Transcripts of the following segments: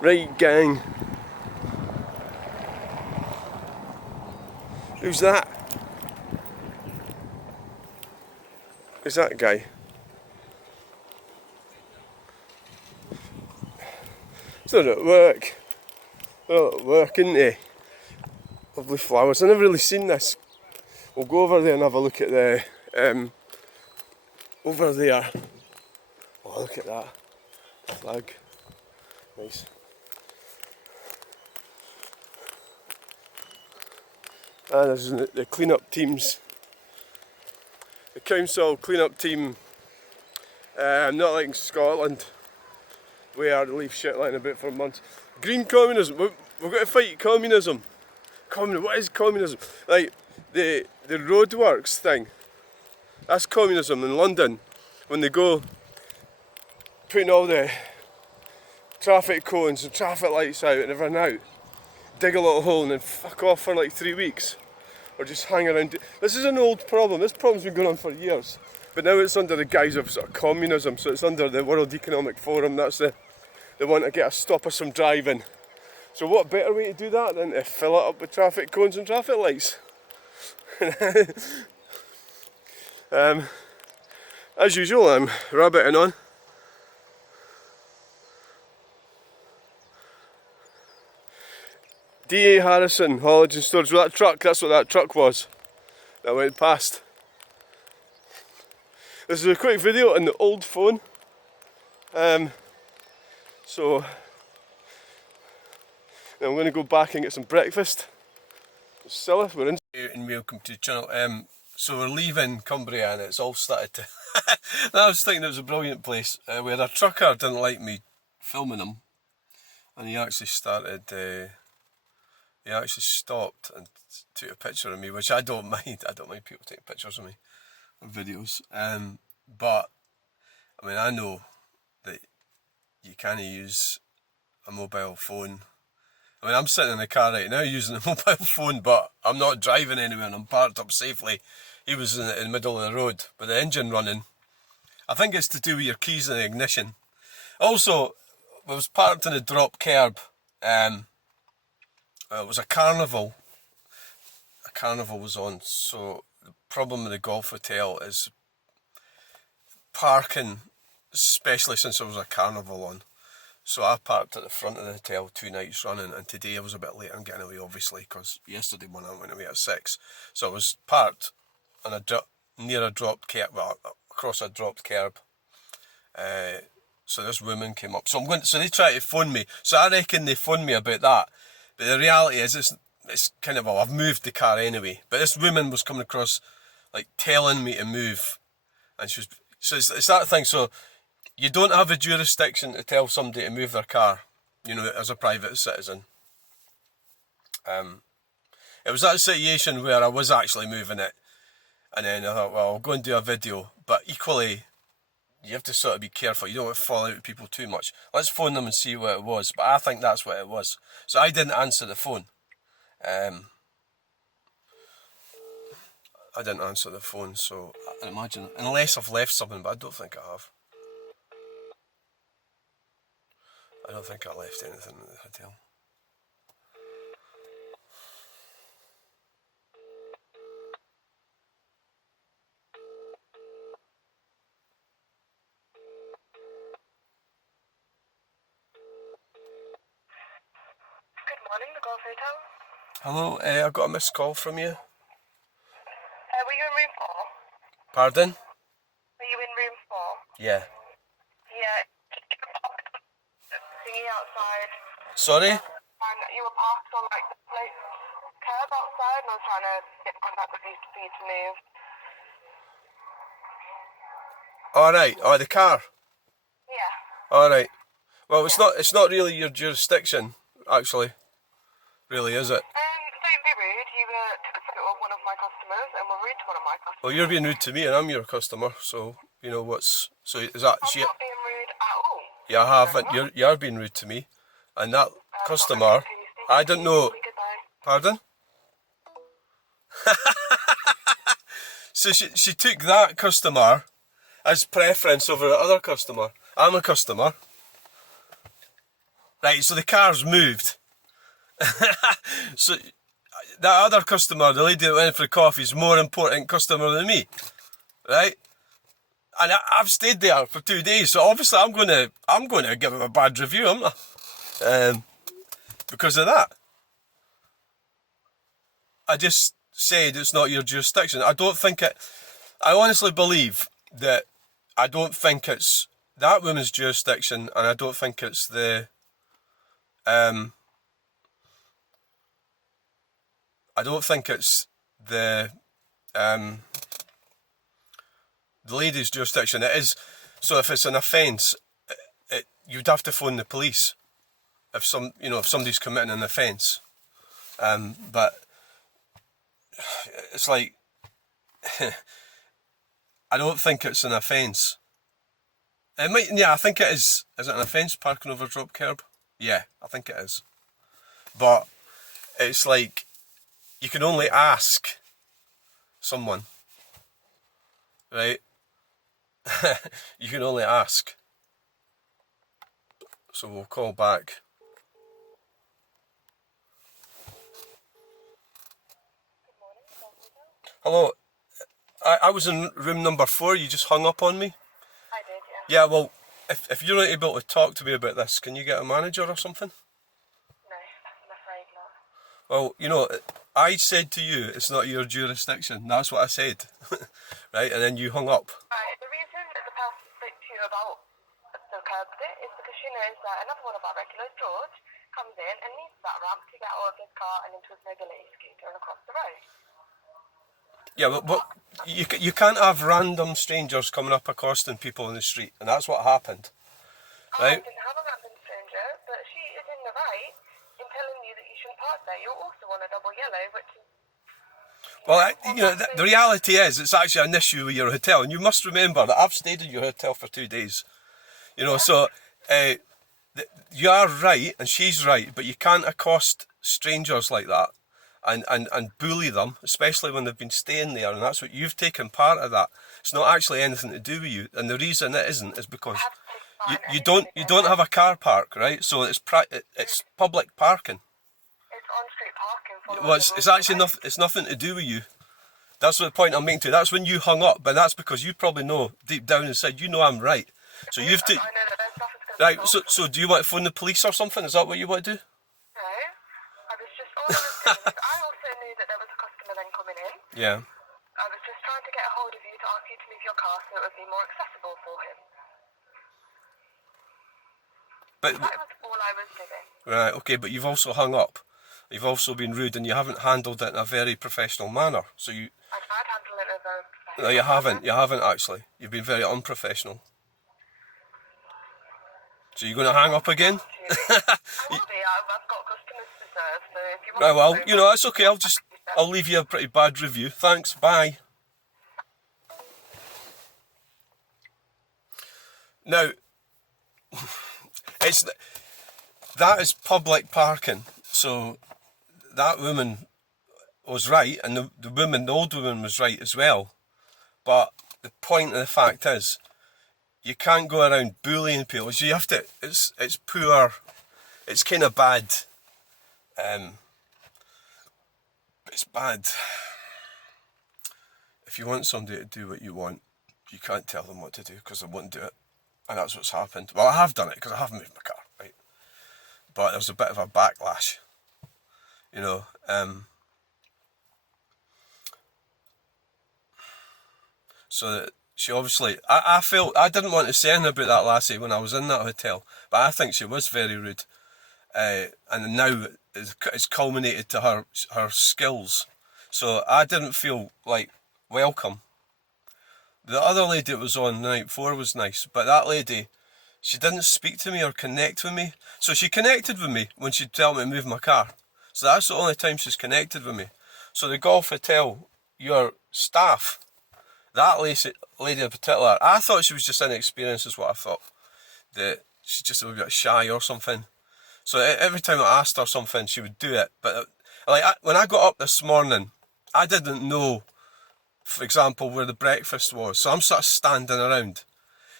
Right, gang. Who's that? Who's that guy? It's not at work. They're not at work, isn't they? Lovely flowers. I've never really seen this. We'll go over there and have a look at the over there. Oh, look at that flag. Nice. And there's the clean-up teams. The council clean-up team. Not like in Scotland, where they leave shit lying about for months. Green communism. We've got to fight communism. What is communism? Like the roadworks thing. That's communism in London. When they go putting all the traffic cones and traffic lights out and everything out, dig a little hole and then fuck off for like 3 weeks, or just hang around. This is an old problem. This problem's been going on for years, but now it's under the guise of sort of communism. So it's under the World Economic Forum. That's the one to get us stop us from driving. So what better way to do that than to fill it up with traffic cones and traffic lights? As usual, I'm rabbiting on. D.A. Harrison, haulage and storage. Well, that's what that truck was that went past. This is a quick video on the old phone. So I'm going to go back and get some breakfast. Silloth, we're in. And welcome to the channel. So we're leaving Cumbria and it's all started to... I was thinking it was a brilliant place where a trucker didn't like me filming him, and he actually started... he actually stopped and took a picture of me, which I don't mind. I don't mind people taking pictures of me or videos. But I mean, I know that you can't use a mobile phone. I mean, I'm sitting in the car right now using a mobile phone, but I'm not driving anywhere and I'm parked up safely. He was in the middle of the road with the engine running. I think it's to do with your keys and the ignition. Also, I was parked in a drop curb. It was a Carnival. A Carnival was on, so the problem with the Golf Hotel is parking, especially since there was a Carnival on. So I parked at the front of the hotel 2 nights running, and today I was a bit late on getting away, obviously, because yesterday morning I went away at 6. So I was parked on near a dropped curb, well, across a dropped curb. So this woman came up. So they tried to phone me. So I reckon they phoned me about that. But the reality is, it's kind of, well, I've moved the car anyway. But this woman was coming across, like, telling me to move. And she was, so it's that thing. So you don't have a jurisdiction to tell somebody to move their car, you know, as a private citizen. It was that situation where I was actually moving it. And then I thought, well, I'll go and do a video. But equally, you have to sort of be careful. You don't want to fall out with people too much. Let's phone them and see what it was. But I think that's what it was. So I didn't answer the phone. I didn't answer the phone, so I imagine, unless I've left something, but I don't think I have. I don't think I left anything at the hotel. Morning, the Golf Hotel. Hello, I got a missed call from you. Were you in room 4? Pardon? Were you in room 4? Yeah. Yeah. Thingy outside. Sorry? And you were parked on like the curb outside, and I was trying to get in contact with you for you to move. Alright, oh, the car? Yeah. Alright. Well, it's not really your jurisdiction, actually. Really, is it? Don't be rude. You took a photo of one of my customers and were rude to one of my customers. Well, you're being rude to me and I'm your customer, so, you know, so is that... I'm not being rude at all. Yeah, I have. You are being rude to me. And that customer, I don't know... Pardon? So she took that customer as preference over the other customer. I'm a customer. Right, so the car's moved. So that other customer, the lady that went for the coffee, is more important customer than me, right? And I've stayed there for 2 days, so obviously I'm gonna give him a bad review, am I? Because of that. I just said it's not your jurisdiction. I don't think it. I honestly believe that I don't think it's that woman's jurisdiction, and I don't think it's the. I don't think it's the lady's jurisdiction. It is. So if it's an offence, you'd have to phone the police if somebody's committing an offence. But it's like I don't think it's an offence. It might. Yeah, I think it is. Is it an offence parking over drop curb? Yeah, I think it is. But it's like you can only ask someone, right? You can only ask. So we'll call back. Hello, I was in room number 4, you just hung up on me? I did, yeah. Yeah, well, if you're not able to talk to me about this, can you get a manager or something? No, I'm afraid not. Well, I said to you, it's not your jurisdiction, that's what I said, right, and then you hung up. Right, the reason that the person spoke to you about the curb bit is because she knows that another one of our regulars, George, comes in and needs that ramp to get out of his car and into his mobility scooter and across the road. Yeah, but you can't have random strangers coming up accosting people in the street, and that's what happened, I right? didn't have a random stranger, but she is in the right in telling you that you shouldn't park there. You're also on a double yellow, which is... Well, the reality is it's actually an issue with your hotel, and you must remember that I've stayed in your hotel for 2 days. So you are right, and she's right, but you can't accost strangers like that. And bully them, especially when they've been staying there, and that's what you've taken part of that. It's not actually anything to do with you, and the reason it isn't is because you don't have a car park, right? So it's public parking. It's on-street parking. Well, it's actually nothing. It's nothing to do with you. That's the point I'm making to you. That's when you hung up, but that's because you probably know deep down inside I'm right. So you've I know that there's nothing to right. So do you want to phone the police or something? Is that what you want to do? No, I was just... All I was doing was I also knew that there was a customer then coming in. Yeah. I was just trying to get a hold of you to ask you to move your car so it would be more accessible for him. But That was all I was doing. right, okay, but you've also hung up. You've also been rude, and you haven't handled it in a very professional manner. So you. I tried handling it as a professional. No, you haven't. You haven't actually. You've been very unprofessional. So you're going to hang up again? I will be. I've got customers to serve, so if you want Right, well, to... that's okay. I'll leave you a pretty bad review. Thanks. Bye. Now, that is public parking. So that woman was right, and the old woman was right as well. But the point of the fact is, you can't go around bullying people. So you have to. It's poor. It's kind of bad. It's bad. If you want somebody to do what you want, you can't tell them what to do because they won't do it, and that's what's happened. Well, I have done it because I have moved my car, right? But there's a bit of a backlash, So she obviously, I felt, I didn't want to say anything about that lassie when I was in that hotel, but I think she was very rude. And now it's culminated to her skills. So I didn't feel like welcome. The other lady that was on the night before was nice, but that lady, she didn't speak to me or connect with me. So she connected with me when she'd tell me to move my car. So that's the only time she's connected with me. So the Golf Hotel, your staff, that lady in particular, I thought she was just inexperienced is what I thought. That she's just a bit shy or something. So every time I asked her something, she would do it. But when I got up this morning, I didn't know, for example, where the breakfast was. So I'm sort of standing around.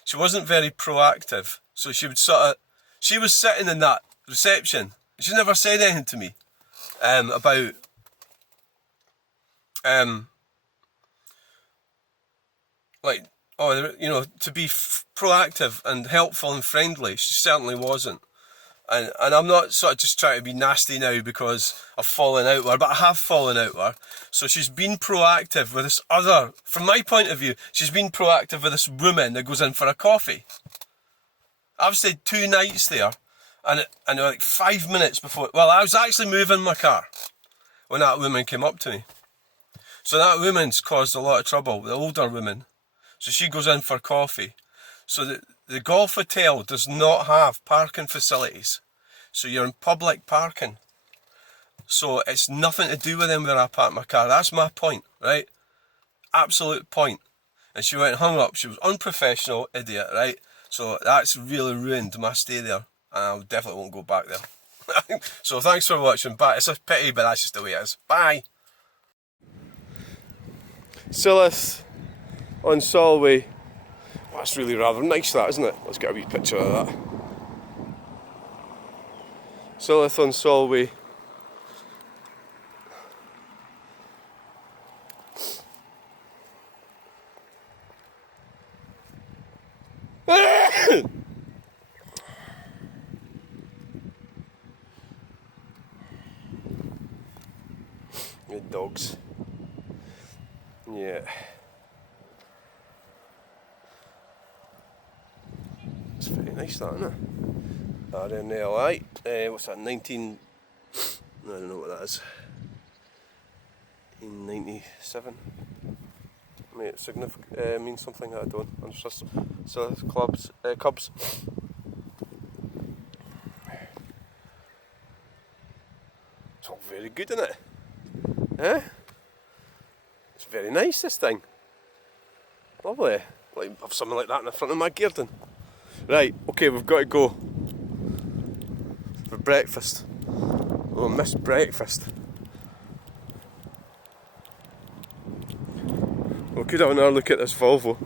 She wasn't very proactive. So she was sitting in that reception. She's never said anything to me about like, oh, you know, to be proactive and helpful and friendly. She certainly wasn't. And I'm not sort of just trying to be nasty now because I've fallen out with her, but I have fallen out with her. So she's been proactive with this other, from my point of view, she's been proactive with this woman that goes in for a coffee. I've stayed 2 nights there, and like 5 minutes before, well, I was actually moving my car when that woman came up to me. So that woman's caused a lot of trouble, the older woman. So she goes in for coffee. So the golf hotel does not have parking facilities. So you're in public parking. So it's nothing to do with them where I park my car. That's my point, right? Absolute point. And she went and hung up. She was unprofessional, idiot, right? So that's really ruined my stay there. And I definitely won't go back there. So thanks for watching. But it's a pity, but that's just the way it is. Bye. Silloth on Solway. Oh, that's really rather nice, that, isn't it? Let's get a wee picture of that. Silloth on Solway. The dogs. Yeah. It's very nice, that, isn't it? RNLI. What's that? 19. I don't know what that is. 1997. May it significant mean something that I don't. I'm just so Cubs. It's all very good, isn't it? Eh? It's very nice, this thing. Lovely. Like have something like that in the front of my garden. Right, okay, we've got to go for breakfast. Oh, I missed breakfast. We could have another look at this Volvo.